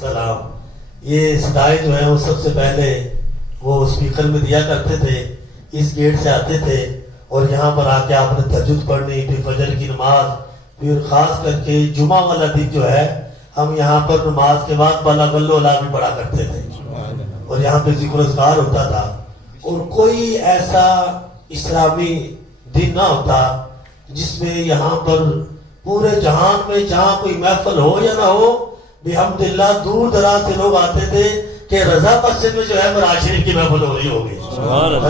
سلام. یہ صدائے جو ہیں وہ سب سے پہلے وہ اسپیکر میں دیا کرتے تھے. اس گیٹ سے آتے تھے اور یہاں پر آ کے آپ نے تہجد پڑھنی, پھر فجر کی نماز, پھر خاص کر کے جمعہ والا دن جو ہے ہم یہاں پر نماز کے بعد بالا غلولا بھی پڑھا کرتے تھے اور یہاں پہ ذکر و اذکار ہوتا تھا. اور کوئی ایسا اسلامی دن نہ ہوتا جس میں یہاں پر پورے جہان میں جہاں کوئی محفل ہو یا نہ ہو, بحمداللہ دور دراز سے لوگ آتے تھے کہ رضا مسجد میں جو ہے مراج شریف کی محفل ہو رہی ہوگی,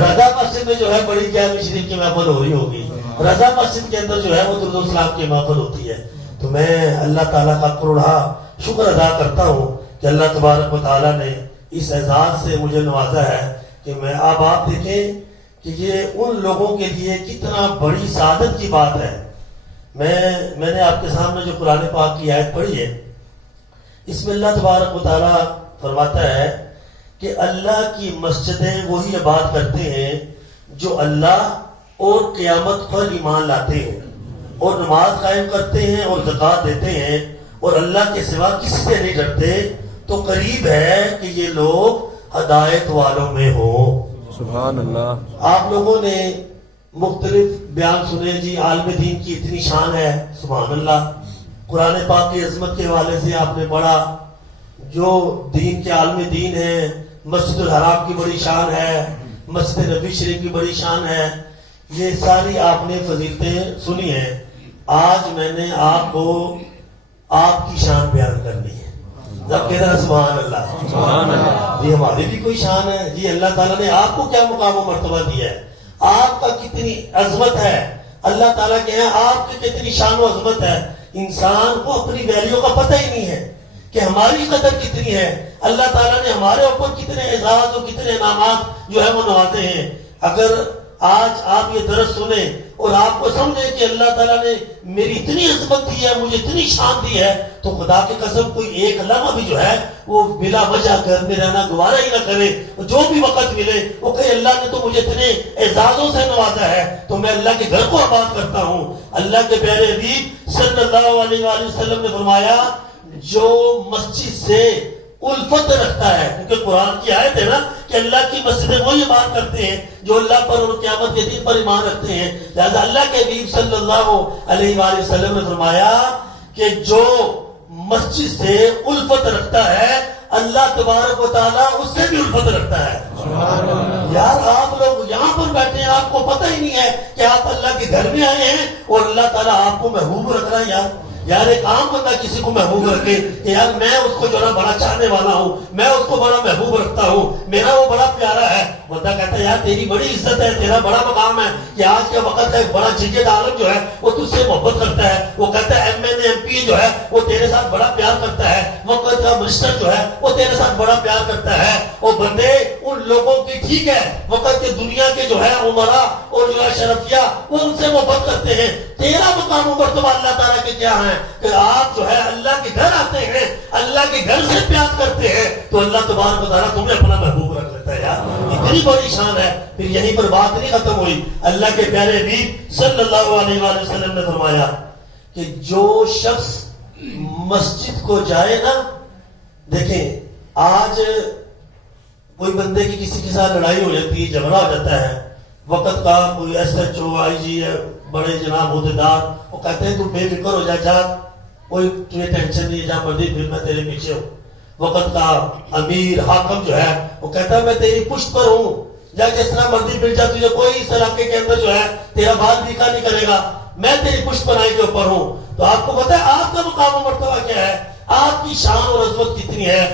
رضا مسجد میں جو ہے بڑی جامع شریف کی محفل ہو رہی ہوگی, رضا مسجد کے اندر جو ہے وہ درود و سلام کی محفل ہوتی ہے. تو میں اللہ تعالیٰ کا کروڑا شکر ادا کرتا ہوں کہ اللہ تبارک و تعالیٰ نے اس اعزاز سے مجھے نوازا ہے کہ میں اب آپ دیکھیں کہ یہ ان لوگوں کے لیے کتنا بڑی سعادت کی بات ہے. میں نے آپ کے سامنے جو قرآن پاک کی آیت پڑھی ہے, اس میں اللہ تبارک و تعالیٰ فرماتا ہے کہ اللہ کی مسجدیں وہی آباد کرتے ہیں جو اللہ اور قیامت پر ایمان لاتے ہیں اور نماز قائم کرتے ہیں اور زکوٰۃ دیتے ہیں اور اللہ کے سوا کسی سے نہیں ڈرتے, تو قریب ہے کہ یہ لوگ ہدایت والوں میں ہوں. سبحان اللہ. آپ لوگوں نے مختلف بیان سنے, جی عالم دین کی اتنی شان ہے, سبحان اللہ. قرآن پاک کی عظمت کے حوالے سے آپ نے پڑھا, جو دین کے عالم دین ہیں, مسجد الحرام کی بڑی شان ہے, مسجد نبی شریف کی بڑی شان ہے, یہ ساری آپ نے فضیلتیں سنی ہیں. آج میں نے آپ کو آپ کی شان بیان کرنی ہے. جب کہہ رہا سبحان اللہ, سبحان اللہ. جی ہماری بھی کوئی شان ہے, جی اللہ تعالیٰ نے آپ کو کیا مقام و مرتبہ دیا ہے, آپ کا کتنی عظمت ہے, اللہ تعالیٰ کے ہیں آپ کی کتنی شان و عظمت ہے. انسان کو اپنی ویلیو کا پتہ ہی نہیں ہے کہ ہماری قدر کتنی ہے. اللہ تعالیٰ نے ہمارے اوپر کتنے اعزاز اور کتنے انعامات جو ہے وہ نوازے ہیں. اگر آج آپ یہ درس سنیں اور آپ کو سمجھیں کہ اللہ تعالیٰ نے میری اتنی عظمت دی ہے, مجھے اتنی شان دی ہے, تو خدا کی قسم کوئی ایک لمحہ بھی جو ہے وہ بلا وجہ گھر میں رہنا گوارا ہی نہ کرے. جو بھی وقت ملے وہ کہے اللہ نے تو مجھے اتنے اعزازوں سے نوازا ہے تو میں اللہ کے گھر کو آباد کرتا ہوں. اللہ کے پیارے حبیب صلی اللہ علیہ وآلہ وسلم نے فرمایا, جو مسجد سے الفت رکھتا ہے, کیونکہ قرآن کی آیت ہے نا کہ اللہ کی مسجدیں وہی بات کرتے ہیں جو اللہ پر اور قیامت کے دن پر ایمان رکھتے ہیں. لہذا اللہ کے حبیب صلی اللہ علیہ وآلہ وسلم نے فرمایا کہ جو مسجد سے الفت رکھتا ہے اللہ تبارک و تعالیٰ اس سے بھی الفت رکھتا ہے. یار آپ لوگ یہاں پر بیٹھے ہیں, آپ کو پتہ ہی نہیں ہے کہ آپ اللہ کے گھر میں آئے ہیں اور اللہ تعالیٰ آپ کو محبوب رکھ رہا ہے. یار ایک عام بندہ کسی کو محبوب رکھے کہ یار میں اس کو جو ہے بڑا چاہنے والا ہوں, میں اس کو بڑا محبوب رکھتا ہوں, میرا وہ بڑا پیارا ہے. بندہ کہتا ہے یار تیری بڑی عزت ہے, تیرا بڑا مقام ہے, کہ آج کے وقت ہے بڑا جگت عالم جو ہے وہ تجھ سے محبت کرتا ہے. وہ کہتا ہے ایم جو ہے وہ تیرے ساتھ بڑا پیار کرتا ہے, وقت کا منسٹر جو ہے وہ تیرے ساتھ بڑا پیار کرتا ہے. اور بندے ان لوگوں کی ٹھیک ہے, وقت کے دنیا کے جو ہے عمرا اور جو ہے شرفیہ وہ ان سے محبت کرتے ہیں. تیرا مقام و مرتبہ اللہ تعالیٰ کے کیا ہے کہ آپ جو ہے اللہ کے گھر آتے ہیں, اللہ کے گھر سے پیار کرتے ہیں, تو اللہ تبارک و تعالیٰ تمہیں اپنا محبوب رکھ لیتا ہے. یار اتنی بڑی شان ہے. پھر یہیں پر بات نہیں ختم ہوئی. اللہ کے پیارے حبیب صلی اللہ علیہ وآلہ وسلم نے فرمایا کہ جو شخص مسجد کو جائے نا, دیکھیں آج کوئی بندے کی کسی کے ساتھ لڑائی ہو جاتی ہے, جھگڑا ہو جاتا ہے, وقت کا کوئی SHO IG ہے, بڑے جناب عہدیدار, وہ کہتے ہیں تو بے فکر ہو جا, کوئی تجھے ٹینشن نہیں, جا مرضی پھر میں تیرے پیچھے ہوں. وقت کا امیر حاکم جو ہے وہ کہتا ہے میں تیری پشت پر ہوں, جا جس طرح مرضی پھر جا, تجھے کوئی اس علاقے کے اندر جو ہے تیرا بال بیکا نہیں کرے گا, میں تیری پشت پر آئی کے اوپر ہوں. تو آپ کو پتا ہے آپ کا مقام و مرتبہ کیا ہے, آپ کی شان اور عظمت کتنی ہے.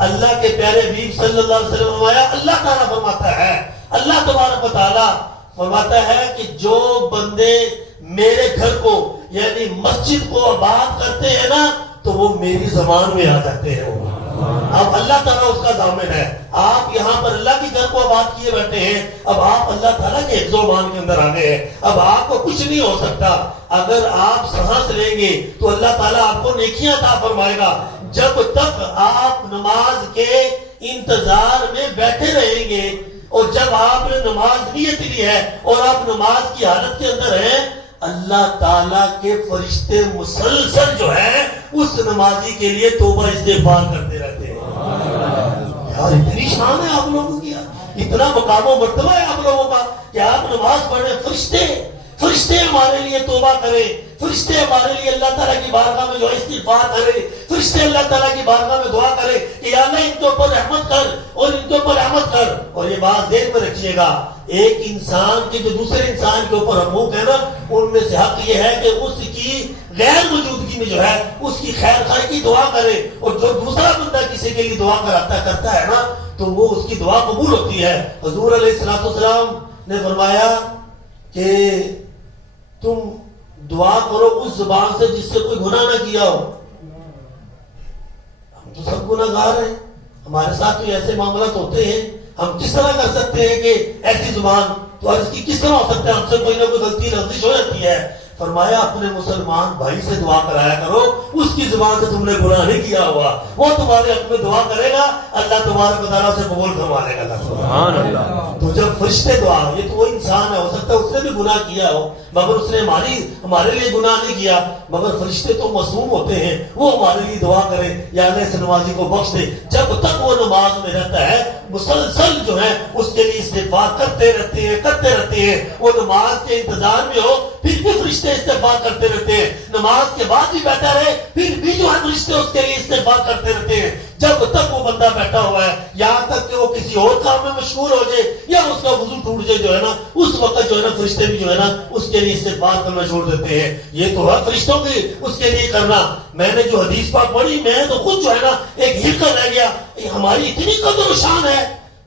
اللہ کے پیارے حبیب صلی اللہ علیہ وسلم فرمایا, اللہ تعالیٰ فرماتا ہے, اللہ تبارک و تعالیٰ فرماتا ہے کہ جو بندے میرے گھر کو یعنی مسجد کو آباد کرتے ہیں نا تو وہ میری زبان میں آ جاتے ہیں. اب اللہ تعالیٰ اس کا ضامن ہے. آپ یہاں پر اللہ کے گھر کو آباد کیے بیٹھے ہیں, اب آپ اللہ تعالیٰ کے حفظ و امان کے اندر آ گئے ہیں. اب آپ کو کچھ نہیں ہو سکتا. اگر آپ سانس لیں گے تو اللہ تعالیٰ آپ کو نیکیاں عطا فرمائے گا. جب تک آپ نماز کے انتظار میں بیٹھے رہیں گے اور جب آپ نے نماز نیت لی ہے اور آپ نماز کی حالت کے اندر ہیں, اللہ تعالیٰ کے فرشتے مسلسل جو ہے اس نمازی کے لیے توبہ استغفار کرتے رہتے ہیں. اور اتنی شان ہے آپ لوگوں کی، اتنا مقام و مرتبہ ہے آپ لوگوں کا کہ آپ نماز پڑھیں، فرشتے ہمارے لیے توبہ کرے، فرشتے ہمارے لیے اللہ تعالیٰ کی بارگاہ میں جو استغفار کرے، فرشتے اللہ تعالیٰ کی بارگاہ میں دعا کرے کہ یا اللہ ان کے اوپر رحمت کر اور ان کے اوپر رحمت کر۔ اور یہ بات ذہن میں رکھیے گا، ایک انسان کے جو دوسرے انسان کے اوپر حقوق ہے نا، ان میں سے حق یہ ہے کہ اس کی غیر موجودگی میں جو ہے اس کی خیر خواہ کی دعا کرے، اور جو دوسرا بندہ کسی کے لیے دعا کرتا ہے نا تو وہ اس کی دعا قبول ہوتی ہے۔ حضور علیہ الصلوۃ والسلام نے فرمایا کہ تم دعا کرو اس زبان سے جس سے کوئی گناہ نہ کیا ہو۔ ہم تو سب گناہ گار ہیں، ہمارے ساتھ تو ایسے معاملات ہوتے ہیں، ہم کس طرح کر سکتے ہیں کہ ایسی زبان تو عرض کی کس طرح ہو سکتا ہے، ہم سے کوئی نہ کوئی غلطی لفظ ہو جاتی ہے۔ فرمایا اپنے مسلمان بھائی سے دعا کرایا کرو، اس کی زبان سے تم نے گناہ نہیں کیا ہوا، وہ تمہارے حق میں دعا کرے گا، اللہ تبارک و تعالیٰ سے قبول فرما لے گا۔ سبحان اللہ۔ تو جب فرشتے دعا، یہ تو وہ انسان ہے، ہو سکتا ہے اس نے بھی گناہ کیا ہو مگر اس نے ہمارے لیے گناہ نہیں کیا، مگر فرشتے تو معصوم ہوتے ہیں، وہ ہمارے لیے دعا کرے یا اللہ اس نمازی کو بخش دے۔ جب تک وہ نماز میں رہتا ہے مسلسل جو ہے اس کے لیے استغفار کرتے رہتے ہیں، وہ نماز کے انتظار میں ہو پھر بھی فرشتے استغفار کرتے رہتے ہیں، نماز کے بعد بھی بیٹھا رہے پھر بھی جو ہے فرشتے اس کے لیے استغفار کرتے رہتے ہیں، جب تک وہ بندہ بیٹھا ہوا ہے، یہاں تک کہ وہ کسی اور کام میں مشغول ہو جائے یا اس کا وضو ٹوٹ جائے جو ہے نا، اس وقت جو ہے نا فرشتے بھی جو ہے نا اس کے لیے استغفار کرنا چھوڑ دیتے ہیں۔ یہ تو ہے فرشتوں کی اس کے لیے کرنا۔ میں نے جو حدیث پاک پڑھی، میں تو خود جو ہے نا ایک ہلکا رہ گیا، ہماری اتنی قدر و شان ہے۔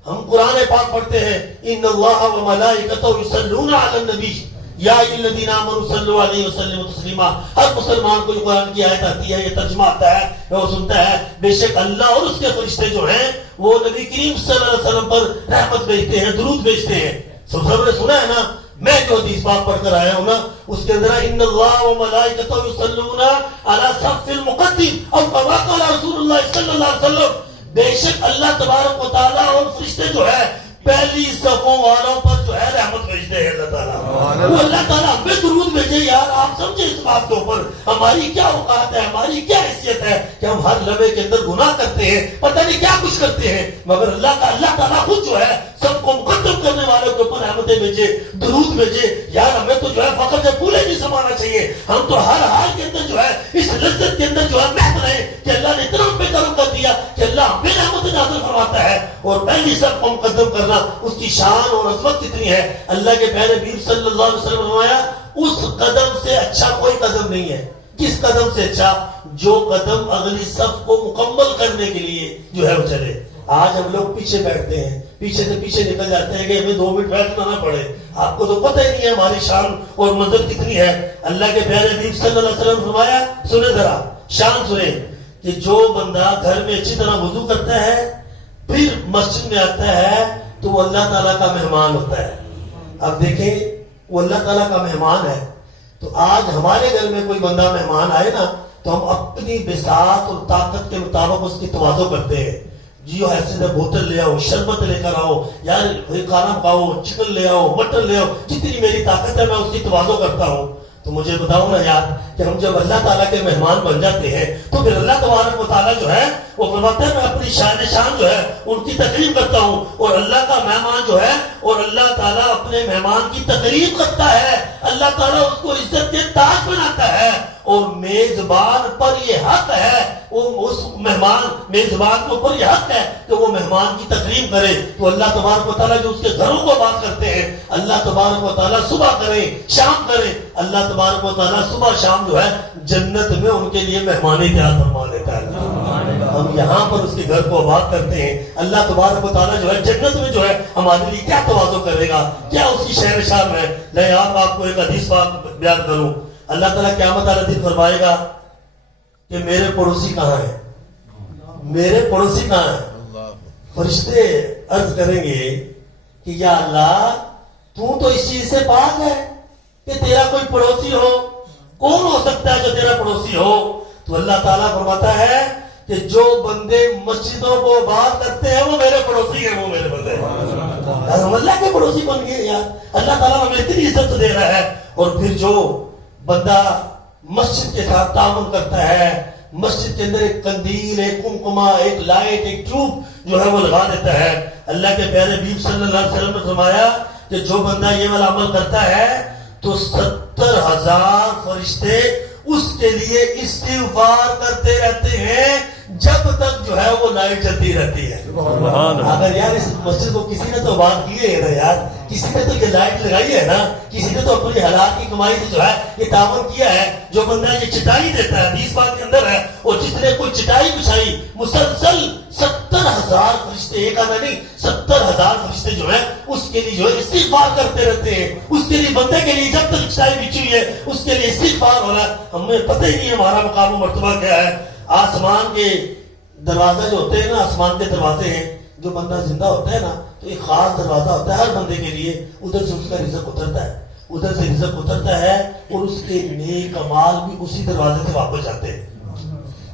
ہم قرآن پاک پڑھتے ہیں، ان اللہ و ملائکتہ یصلون علی النبی یا الذین آمنوا صلوا علیہ وسلم تسلیما۔ ہر مسلمان کو قرآن کی آیت آتی ہے، یہ ترجمہ آتا ہے، وہ سنتا ہے، بے شک اللہ اور اس کے فرشتے جو ہیں وہ نبی کریم صلی اللہ علیہ وسلم پر رحمت بھیجتے ہیں، درود بھیجتے ہیں۔ سب نے سنا ہے نا، میں جو حدیث پاک پڑھ کر آیا ہوں نا، اس کے اندر ان اللہ و ملائکتہ یصلون علی صف المقدم او کما قال رسول اللہ صلی اللہ علیہ وسلم۔ بے شک اللہ تبارک و تعالیٰ اور فرشتے جو ہے پہلی صفوں والوں پر جو ہے رحمت بھیجتے ہیں اللہ تعالیٰ۔ وہ اللہ تعالیٰ ہمیں درود بھیجے۔ یار آپ سمجھے اس بات کے اوپر ہماری کیا اوقات ہے، ہماری کیا حیثیت ہے کہ ہم ہر لمحے کے اندر گناہ کرتے ہیں، پتہ نہیں کیا کچھ کرتے ہیں، مگر اللہ تعالیٰ خود جو ہے سب کو مقدم کرنے والوں کے اوپر رحمتیں بھیجے، درود بھیجے۔ یار ہمیں تو جو ہے فخر سے پھولے نہیں سمانا چاہیے، ہم تو ہر حال کے اندر جو ہے اس لذت کے اندر جو ہے محب رہے کہ اللہ نے اتنا ہم پہ کرم کر دیا کہ اللہ ہم پہ رحمت نازل فرماتا ہے۔ اور پہلی سب کو مقدم کرنا، اس کی شان اور عظمت کتنی ہے۔ اللہ کے پیارے نبی صلی اللہ علیہ وسلم نے فرمایا اس قدم سے اچھا کوئی قدم نہیں ہے۔ کس قدم سے اچھا؟ جو قدم اگلی صف کو مکمل کرنے کے لیے جو ہے وہ چلے۔ آج ہم لوگ پیچھے بیٹھتے ہیں، پیچھے سے پیچھے نکل جاتے ہیں کہ ہمیں 2 منٹ بیٹھنا نہ پڑے۔ آپ کو تو پتہ ہی نہیں ہے ہماری شان اور منزل کتنی ہے۔ اللہ کے پیارے نبی صلی اللہ علیہ وسلم نے فرمایا، سنیں ذرا شان سنیں، کہ جو بندہ گھر میں اچھی طرح وضو کرتا ہے پھر مسجد میں آتا ہے تو وہ اللہ تعالیٰ کا مہمان ہوتا ہے۔ اب دیکھیں وہ اللہ تعالیٰ کا مہمان ہے، تو آج ہمارے گھر میں کوئی بندہ مہمان آئے نا تو ہم اپنی بساط اور طاقت کے مطابق اس کی تواضع کرتے ہیں۔ جیو ایسے سے بوتل لے آؤ، شربت لے کر آؤ، یار کھانا پاؤ، چکن لے آؤ، مٹن لے آؤ، جتنی میری طاقت ہے میں اس کی تواضع کرتا ہوں۔ تو مجھے بتاؤ نا یار کہ ہم جب اللہ تعالیٰ کے مہمان بن جاتے ہیں تو پھر اللہ تبارک و تعالیٰ جو ہے وہ فرماتا ہے میں اپنی شان جو ہے ان کی تقریب کرتا ہوں، اور اللہ کا مہمان جو ہے اور اللہ تعالیٰ اپنے مہمان کی تقریب کرتا ہے، اللہ تعالیٰ اس کو عزت کے تاج بناتا ہے، اور میزبان پر یہ حق ہے، اس میزبان کے اوپر یہ حق ہے کہ وہ مہمان کی تقریب کرے۔ تو اللہ تبارک و تعالیٰ جو اس کے گھروں کو بات کرتے ہیں، اللہ تبارک و تعالیٰ صبح کرے شام کرے، اللہ تبارک و تعالیٰ صبح شام جو ہے جنت میں ان کے لیے مہمانی تیار فرما دیتا ہے۔ ہم یہاں پر اس کے گھر کو آباد کرتے ہیں، اللہ تبارک و تعالیٰ جو ہے جنت میں جو ہے ہمارے لیے کیا تواضع کرے گا، کیا اس کی شہنشاہ ہے۔ لے آپ کو ایک حدیث پاک بیان کروں۔ اللہ تعالیٰ قیامت والے دن فرمائے گا کہ میرے پڑوسی کہاں ہیں، میرے پڑوسی کہاں ہیں۔ فرشتے عرض کریں گے کہ یا اللہ تو اس چیز سے پاک ہے کہ تیرا کوئی پڑوسی ہو، کون ہو سکتا ہے جو تیرا پڑوسی ہو؟ تو اللہ تعالیٰ فرماتا ہے کہ جو بندے مسجدوں کو آباد کرتے ہیں وہ میرے پڑوسی ہیں، وہ میرے بندے ہیں۔ ہم اللہ کے پڑوسی بن گئے یار، اللہ تعالیٰ ہمیں اتنی عزت دے رہا ہے۔ اور پھر جو بندہ مسجد کے ساتھ تعاون کرتا ہے، مسجد کے اندر ایک قندیل، ایک کمکما، ایک لائٹ، ایک ٹیوب جو ہے وہ لگا دیتا ہے. اللہ کے پیارے حبیب صلی اللہ علیہ وسلم نے فرمایا کہ جو بندہ یہ والا عمل کرتا ہے تو 70,000 فرشتے اس کے لیے استغفار کرتے رہتے ہیں جب تک جو ہے وہ لائٹ جلتی رہتی ہے. اگر یار اس مسجد کو کسی نے تو بات کی ہے نا یار، کسی نے تو یہ لائٹ لگائی ہے نا، کسی نے تو اپنی حلال کی کمائی سے جو ہے یہ تعاون کیا ہے. جو بندہ یہ چٹائی دیتا ہے، حدیث پاک کے اندر ہے، اور جس نے کوئی چٹائی بچھائی مسلسل 70,000 فرشتے، ایک آدھا نہیں 70,000 فرشتے جو ہیں اس کے لیے جو ہے استغفار کرتے رہتے ہیں. اس کے لیے بندے کے لیے جب تک چٹائی بچھی ہوئی ہے اس کے لیے استغفار ہو رہا ہے. ہمیں پتہ ہی نہیں ہمارا مقام و مرتبہ کیا ہے. آسمان کے دروازے جو ہوتے ہیں نا، آسمان کے دروازے ہیں، جو بندہ زندہ ہوتا ہے نا تو ایک خاص دروازہ ہوتا ہے ہر بندے کے لیے، ادھر سے اس کا رزق اترتا ہے، ادھر سے رزق اترتا ہے اور اس کے نیک اعمال بھی اسی دروازے سے واپس جاتے ہیں.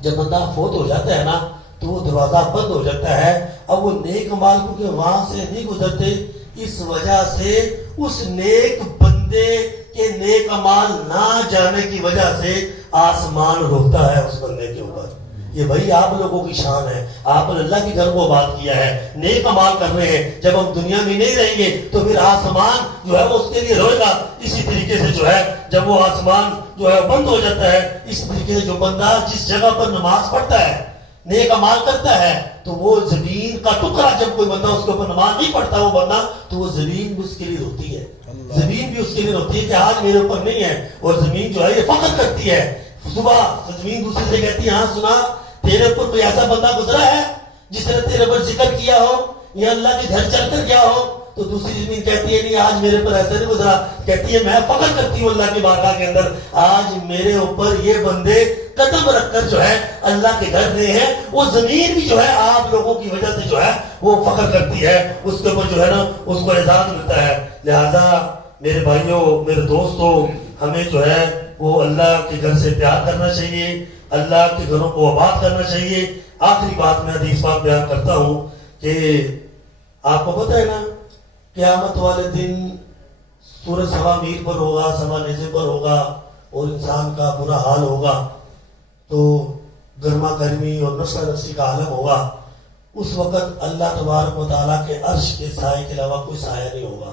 جب بندہ فوت ہو جاتا ہے نا تو وہ دروازہ بند ہو جاتا ہے. اب وہ نیک اعمال کیونکہ وہاں سے نہیں گزرتے، اس وجہ سے اس نیک بندے کے نیک اعمال نہ جانے کی وجہ سے آسمان روکتا ہے اس بندے کے اوپر. یہ بھائی آپ لوگوں کی شان ہے، آپ نے اللہ کے گھر کو آباد کیا ہے، نیک اعمال کر رہے ہیں. جب ہم دنیا میں نہیں رہیں گے تو پھر آسمان جو ہے وہ اس کے لیے روئے گا. اسی طریقے سے جو ہے جب وہ آسمان جو ہے بند ہو جاتا ہے، اس طریقے سے جو بندہ جس جگہ پر نماز پڑھتا ہے، نیک اعمال کرتا ہے، تو وہ زمین کا ٹکڑا جب کوئی بندہ اس کے اوپر نماز نہیں پڑھتا وہ بندہ، تو وہ زمین بھی اس کے لیے روتی ہے. زمین بھی اس کے لیے روتی ہے کہ آج میرے اوپر نہیں ہے. اور زمین جو ہے یہ فخر کرتی ہے. صبح زمین دوسرے سے کہتی ہے ہاں سنا تیرے اوپر کوئی ایسا بندہ گزرا ہے جس نے تیرے پر ذکر کیا ہو یا اللہ کے گھر چل کر گیا ہو. تو دوسری زمین کہتی ہے نہیں آج میرے پر ایسا نہیں گزرا. کہتی ہے میں فخر کرتی ہوں اللہ کی بارگاہ کے اندر، آج میرے اوپر یہ بندے قدم رکھ کر جو ہے اللہ کے گھر گئے ہیں. وہ زمین بھی جو ہے آپ لوگوں کی وجہ سے جو ہے وہ فخر کرتی ہے، اس کے اوپر جو ہے نا اس کو اعزاز ملتا ہے. لہذا میرے بھائیوں، میرے دوستوں، ہمیں جو ہے وہ اللہ کے گھر سے پیار کرنا چاہیے، اللہ کے گھروں کو آباد کرنا چاہیے. آخری بات میں حدیث پاک بیان کرتا ہوں کہ آپ کو پتہ ہے نا قیامت والے دن سورج سوا میل پر ہوگا، سوا نیزے پر ہوگا اور انسان کا برا حال ہوگا. تو گرما گرمی اور نفسا نفسی کا عالم ہوگا. اس وقت اللہ تبارک و تعالیٰ کے عرش کے سائے کے علاوہ کوئی سایہ نہیں ہوگا.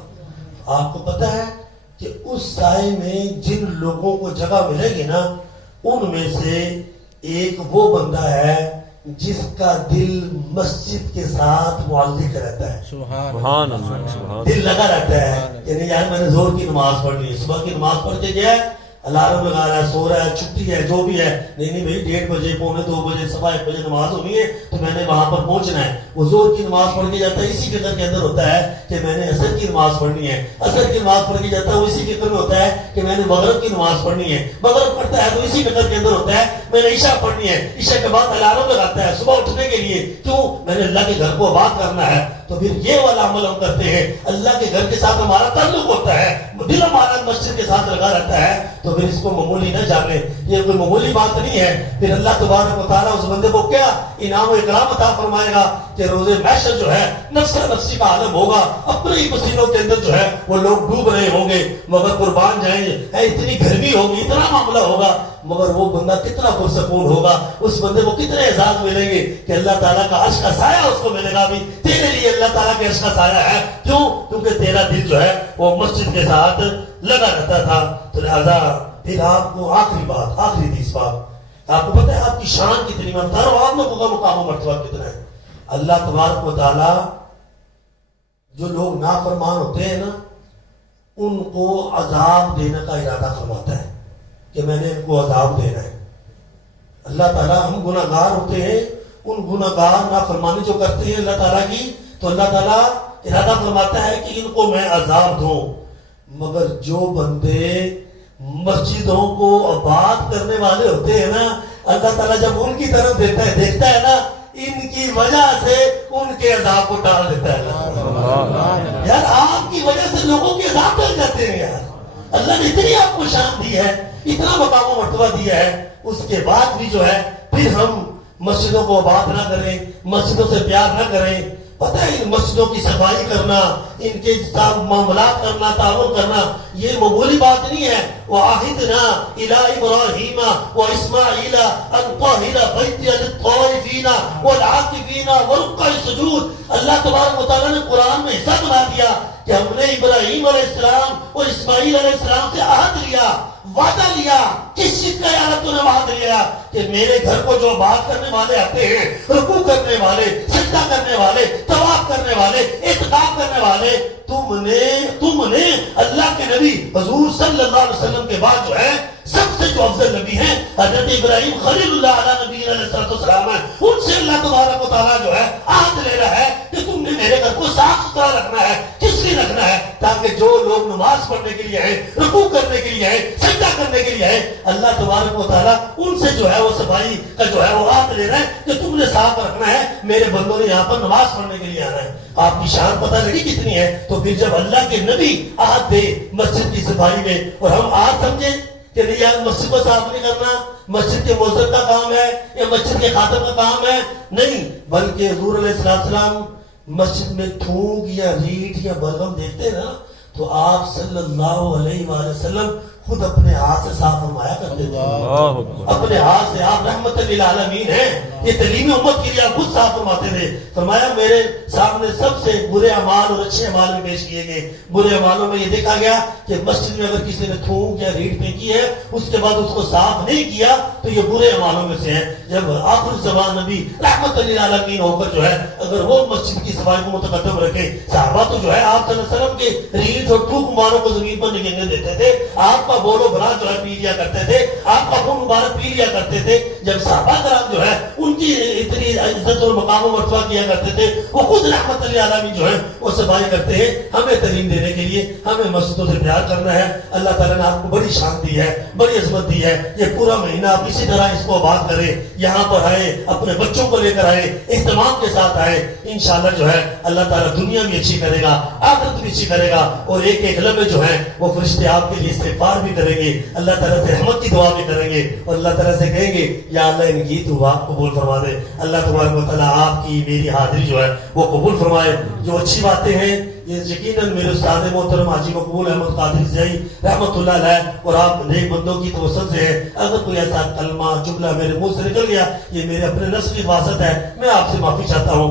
آپ کو پتہ ہے کہ اس سائے میں جن لوگوں کو جگہ ملے گی نا ان میں سے ایک وہ بندہ ہے جس کا دل مسجد کے ساتھ معلق رہتا ہے. سبحان اللہ. دل لگا رہتا ہے کہ نہیں یار میں نے زور کی نماز پڑھنی ہے، صبح کی نماز پڑھ کے گیا ہے، الارم لگا رہا ہے، سو رہا ہے، چھٹی ہے، جو بھی ہے، نہیں بھائی 1:30 بجے، 1:45 بجے، 1:15 نماز ہونی ہے تو میں نے وہاں پر پہنچنا ہے. وہ زور کی نماز پڑھ کے جاتا ہے، اسی فکر کے اندر ہوتا ہے کہ میں نے عصر کی نماز پڑھنی ہے. عصر کی نماز پڑھ کے جاتا ہے، وہ اسی فکر میں ہوتا ہے کہ میں نے مغرب کی نماز پڑھنی ہے. مغرب پڑھتا ہے تو اسی فکر کے اندر ہوتا ہے میں نے عشاء پڑھنی ہے. عشاء کے بعد الارم لگاتا ہے صبح اٹھنے کے لیے، کیوں؟ میں نے اللہ کے گھر کو آباد کرنا ہے. تو پھر یہ والا عمل ہم کرتے ہیں، اللہ کے گھر کے ساتھ ہمارا تعلق ہوتا ہے، دل ہمارا مسجد کے ساتھ لگا رہتا ہے. تو پھر اس کو معمولی نہ جانے، یہ کوئی معمولی بات نہیں ہے. پھر اللہ تبارک و تعالیٰ اس بندے کو کیا انعام و اکرام عطا فرمائے گا کہ روز محشر جو ہے نفسا نفسی کا عالم ہوگا. اپنے ہی پسینوں کے اندر جو ہے وہ لوگ ڈوب رہے ہوں گے مگر قربان جائیں گے. اتنی گرمی ہوگی، اتنا معاملہ ہوگا، مگر وہ بندہ کتنا پرسکون ہوگا. اس بندے کو کتنے اعزاز ملیں گے کہ اللہ تعالیٰ کا عرش کا سایہ اس کو ملے گا. بھی تیرے لیے اللہ تعالیٰ کے عرش کا سایہ ہے. کیوں؟ کیونکہ تیرا دل جو ہے وہ مسجد کے ساتھ لگا رہتا تھا. تو لہذا پھر آپ کو آخری بات، آخری حدیث بات، آپ کو پتہ ہے آپ کی شان کتنی، میں بتا رہا ہوں آپ لوگوں کا مقام و مرتبہ کتنا ہے. اللہ تبارک و تعالیٰ جو لوگ نافرمان ہوتے ہیں نا ان کو عذاب دینے کا ارادہ فرماتا ہے کہ میں نے ان کو عذاب دینا ہے. اللہ تعالیٰ، ہم گناہ گار ہوتے ہیں، ان گناہ گار نافرمانی جو کرتے ہیں اللہ تعالیٰ کی، تو اللہ تعالیٰ ارادہ فرماتا ہے کہ ان کو میں عذاب دوں. مگر جو بندے مسجدوں کو آباد کرنے والے ہوتے ہیں نا اللہ تعالیٰ جب ان کی طرف دیکھتا ہے نا ان کی وجہ سے ان کے عذاب کو ٹال دیتا ہے. یار آپ کی وجہ سے لوگوں کے عذاب ٹل جاتے ہیں. یار اللہ نے اتنی آپ کو شان دی ہے، اتنا مقام و مرتبہ دیا ہے، اس کے بعد بھی جو ہے پھر ہم مسجدوں کو آباد نہ کریں، مسجدوں سے پیار نہ کریں. پتہ ہے ان مسجدوں کی صفائی کرنا، ان کے ساتھ معاملات کرنا، تعاون کرنا، یہ معمولی بات نہیں ہے۔ وَعَهِدْنَا إِلَىٰ إِبْرَاهِيمَ وَإِسْمَاعِيلَ أَن طَهِّرَ بَيْتِيَ لِلطَّائِفِينَ وَالْعَاكِفِينَ وَرُكَّعِ السُّجُودِ۔ اللہ تبارک و تعالیٰ نے قرآن میں حصہ بنا دیا کہ ہم نے ابراہیم علیہ السلام اور اسماعیل علیہ السلام سے عہد لیا، وعدہ لیا۔ کس چیز کا یار تو نے وعدہ لیا؟ کہ میرے گھر کو جو بات کرنے والے آتے ہیں، رکوع کرنے والے، سجدہ کرنے والے، طواف کرنے والے، اعتکاف کرنے والے، تم نے اللہ کے نبی حضور صلی اللہ علیہ وسلم کے بعد جو ہے سب سے جو افضل نبی ہیں حضرت ابراہیم خلیل اللہ علیہ نبی علیہ السلام ہیں، ان سے اللہ تبارک و تعالیٰ جو ہے عہد لے رہا ہے کہ تم نے میرے گھر کو صاف ستھرا رکھنا ہے۔ کس لیے رکھنا ہے؟ تاکہ جو لوگ نماز پڑھنے کے لیے ہیں، رکوع کرنے کے لیے ہیں، سجدہ کرنے کے لیے ہیں، اللہ تبارک و تعالیٰ ان سے جو ہے وہ صفائی کا جو ہے وہ عہد لے رہا ہے کہ تم نے صاف رکھنا ہے، میرے بندوں نے یہاں پر نماز پڑھنے کے لیے آنا ہے۔ آپ کی شان پتہ لگی کتنی ہے؟ تو پھر جب اللہ کے نبی عہد دے مسجد کی صفائی میں، اور ہم آج سمجھیں کہ نہیں یار مسجد کو صاف نہیں کرنا، مسجد کے موذن کا کام ہے یا مسجد کے خادم کا کام ہے، نہیں، بلکہ حضور علیہ السلام مسجد میں تھوک یا ریٹ یا بلغم دیکھتے نا تو آپ صلی اللہ علیہ وآلہ وسلم خود اپنے ہاتھ سے صاف فرمایا کرتے تھے۔ اللہ اکبر۔ اپنے ہاتھ سے آپ رحمت للعالمین ہیں، یہ تعلیم امت کے لیے آپ خود صاف فرماتے تھے۔ فرمایا میرے سامنے سب سے برے اعمال اور اچھے اعمال میں پیش کیے گئے۔ برے اعمالوں میں یہ دیکھا گیا کہ مسجد میں اگر کسی نے تھوک یا ریٹ پھینکی ہے، اس کے بعد اس کو صاف نہیں کیا تو یہ برے اعمالوں میں سے ہے۔ جب آخر زمان نبی رحمت للعالمین ہو کر جو ہے اگر وہ مسجد کی صفائی کو متقدم رکھے، صحابہ تو جو ہے آپ صلی اللہ علیہ وسلم کے ریٹ اور تھوک ماروں کو زمین پر نہیں گرنے دیتے تھے، آپ کا بولو بنا جو ہے پی لیا کرتے تھے، آپ کا خون مبارک پی لیا کرتے تھے۔ جب صحابہ کرام جو ہے ان کی اتنی عزت اور مقام و مرتبہ کیا کرتے تھے، وہ خود رحمت للعالمین جو ہے وہ صفائی کرتے ہیں۔ ہمیں تعلیم دینے کے لیے ہمیں مسجدوں سے پیار کرنا ہے۔ اللہ تعالیٰ نے آپ کو بڑی شان دی ہے، بڑی عظمت دی ہے۔ یہ پورا مہینہ آپ اسی طرح اس کو آباد کریں، یہاں پر آئے، اپنے بچوں کو لے کر آئے، اہتمام کے ساتھ آئے، انشاءاللہ جو ہے اللہ تعالیٰ دنیا بھی اچھی کرے گا، آخرت بھی اچھی کرے گا، اور ایک ایک لمحے جو ہے وہ فرشتے آپ کے لیے استغفار بھی کریں گے، اللہ تعالیٰ سے رحمت کی دعا بھی کریں گے، اور اللہ تعالیٰ سے کہیں گے یا اللہ ان کی دعا قبول فرما دے۔ اللہ تبارک و تعالیٰ آپ کی میری حاضری جو ہے وہ قبول فرمائے۔ جو اچھی باتیں ہیں یہ یقیناً میرے استاد محترم حاجی مقبول احمد قادری رضائی رحمت اللہ علیہ اور آپ نیک بندوں کی توسط سے ہے۔ اگر کوئی ایسا کلمہ جملہ میرے منہ سے نکل گیا، یہ میرے اپنے نفس کی خواصت ہے، میں آپ سے معافی چاہتا ہوں۔